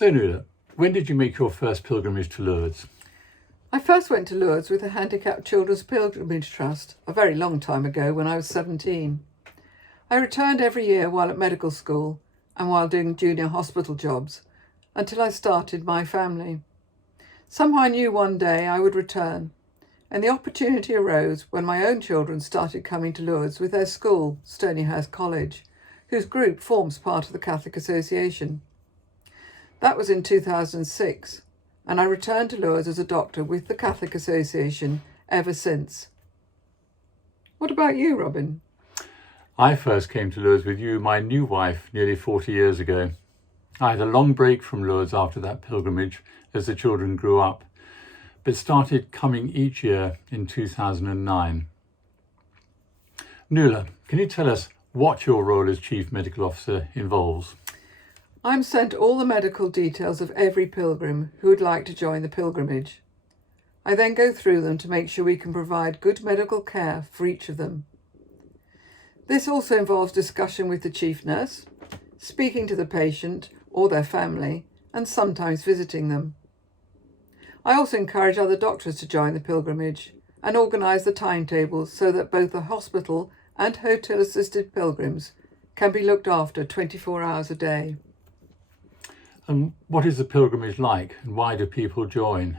So Nuala, when did you make your first pilgrimage to Lourdes? I first went to Lourdes with the Handicapped Children's Pilgrimage Trust a very long time ago when I was 17. I returned every year while at medical school and while doing junior hospital jobs until I started my family. Somehow I knew one day I would return, and the opportunity arose when my own children started coming to Lourdes with their school, Stonyhurst College, whose group forms part of the Catholic Association. That was in 2006, and I returned to Lourdes as a doctor with the Catholic Association ever since. What about you, Robin? I first came to Lourdes with you, my new wife, nearly 40 years ago. I had a long break from Lourdes after that pilgrimage as the children grew up, but started coming each year in 2009. Nuala, can you tell us what your role as Chief Medical Officer involves? I'm sent all the medical details of every pilgrim who would like to join the pilgrimage. I then go through them to make sure we can provide good medical care for each of them. This also involves discussion with the chief nurse, speaking to the patient or their family, and sometimes visiting them. I also encourage other doctors to join the pilgrimage and organise the timetables so that both the hospital and hotel-assisted pilgrims can be looked after 24 hours a day. And what is the pilgrimage like, and why do people join?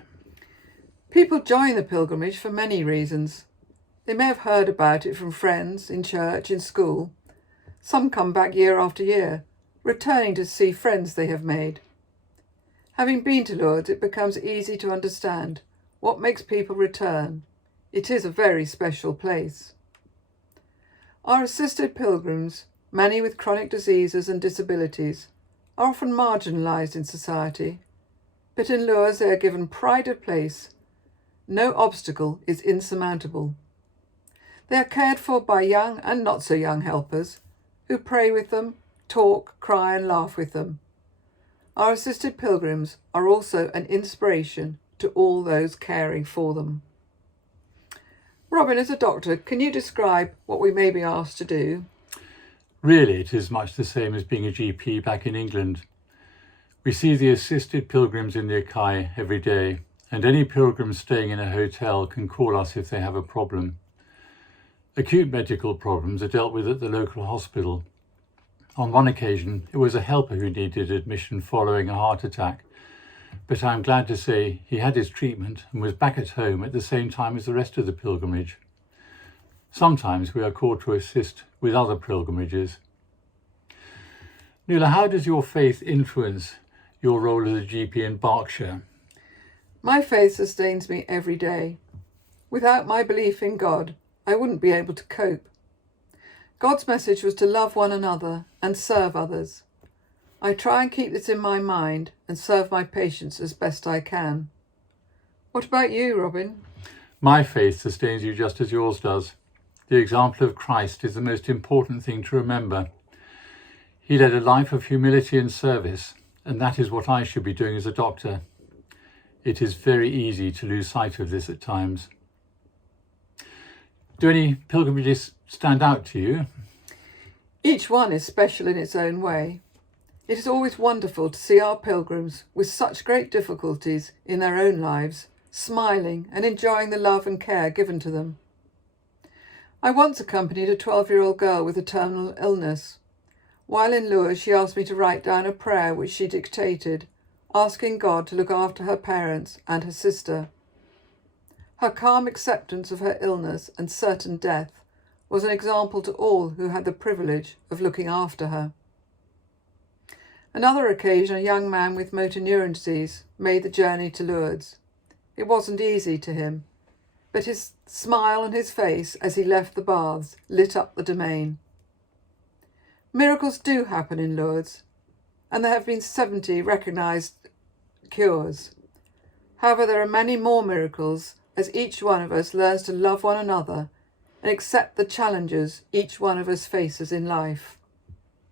People join the pilgrimage for many reasons. They may have heard about it from friends, in church, in school. Some come back year after year, returning to see friends they have made. Having been to Lourdes, it becomes easy to understand what makes people return. It is a very special place. Our assisted pilgrims, many with chronic diseases and disabilities, are often marginalised in society, but in Lourdes they are given pride of place. No obstacle is insurmountable. They are cared for by young and not so young helpers who pray with them, talk, cry and laugh with them. Our assisted pilgrims are also an inspiration to all those caring for them. Robin, as a doctor, can you describe what we may be asked to do? Really, it is much the same as being a GP back in England. We see the assisted pilgrims in the Acai every day, and any pilgrim staying in a hotel can call us if they have a problem. Acute medical problems are dealt with at the local hospital. On one occasion, it was a helper who needed admission following a heart attack, but I'm glad to say he had his treatment and was back at home at the same time as the rest of the pilgrimage. Sometimes we are called to assist with other pilgrimages. Nuala, how does your faith influence your role as a GP in Berkshire? My faith sustains me every day. Without my belief in God, I wouldn't be able to cope. God's message was to love one another and serve others. I try and keep this in my mind and serve my patients as best I can. What about you, Robin? My faith sustains you just as yours does. The example of Christ is the most important thing to remember. He led a life of humility and service, and that is what I should be doing as a doctor. It is very easy to lose sight of this at times. Do any pilgrimages stand out to you? Each one is special in its own way. It is always wonderful to see our pilgrims with such great difficulties in their own lives, smiling and enjoying the love and care given to them. I once accompanied a 12-year-old girl with a terminal illness. While in Lourdes, she asked me to write down a prayer which she dictated, asking God to look after her parents and her sister. Her calm acceptance of her illness and certain death was an example to all who had the privilege of looking after her. Another occasion, a young man with motor neuron disease made the journey to Lourdes. It wasn't easy to him, but his smile on his face as he left the baths lit up the domain. Miracles do happen in Lourdes, and there have been 70 recognised cures. However, there are many more miracles as each one of us learns to love one another and accept the challenges each one of us faces in life.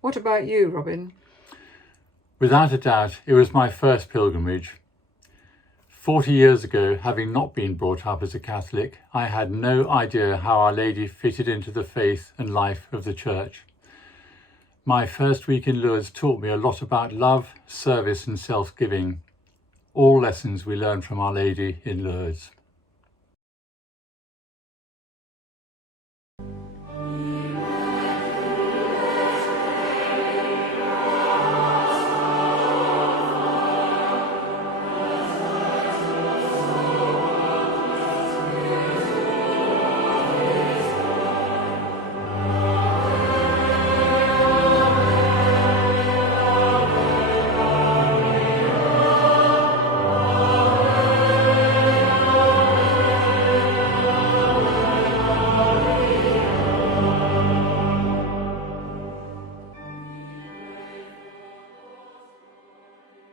What about you, Robin? Without a doubt, it was my first pilgrimage. 40 years ago, having not been brought up as a Catholic, I had no idea how Our Lady fitted into the faith and life of the Church. My first week in Lourdes taught me a lot about love, service and self-giving, all lessons we learn from Our Lady in Lourdes.